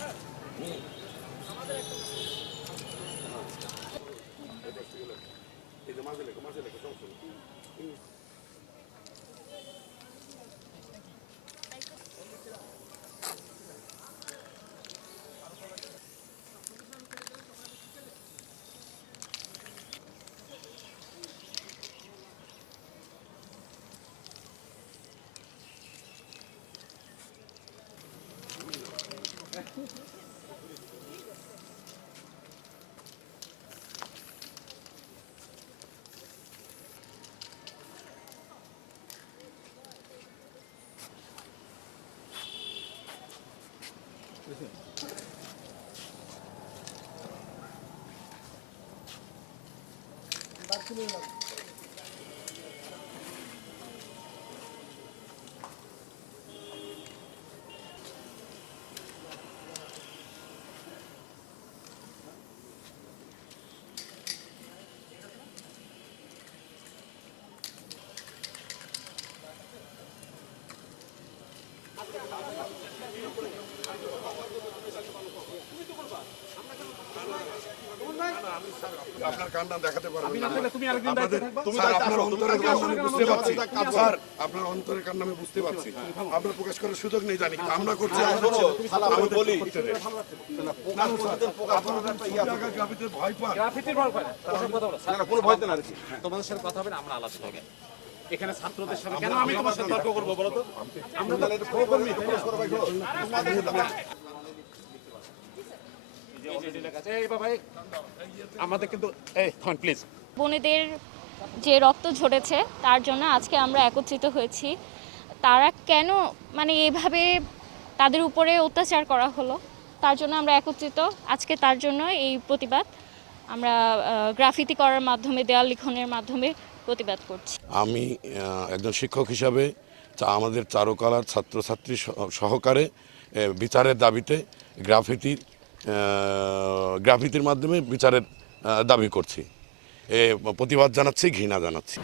ねえ。Gracias. আপনার কান্না দেখাতে পারবেন অন্তরের কান্না আমি বুঝতে পারছি স্যার আপনার অন্তরের কান্না আমি বুঝতে পারছি আপনার প্রকাশ করার সুযোগ নেই জানি আমরা করছি ভয় পান ভয় না। তোমাদের সাথে কথা হবে না আমরা আলাদা এখানে ছাত্রদের সাথে কেন আমি তোমার সাথে তর্ক করব বলো তো? আমরা সহকর্মী আমাদের কিন্তু এই থামেন প্লিজ বোনেদের যে রক্ত ঝরেছে তার জন্য আজকে আমরা একত্রিত হয়েছি। তারা কেন মানে এভাবে তাদের উপরে অত্যাচার করা হলো তার জন্য আমরা একত্রিত। আজকে তার জন্য এই প্রতিবাদ আমরা গ্রাফিতি করার মাধ্যমে দেয়াল লিখনের মাধ্যমে প্রতিবাদ করছি। আমি একজন শিক্ষক হিসাবে আমাদের চারুকলার ছাত্রছাত্রী সহ- সহকারে বিচারের দাবিতে গ্রাফিতির গ্রাফিতির মাধ্যমে বিচারের দাবি করছি। প্রতিবাদ জানাচ্ছি, ঘৃণা জানাচ্ছি।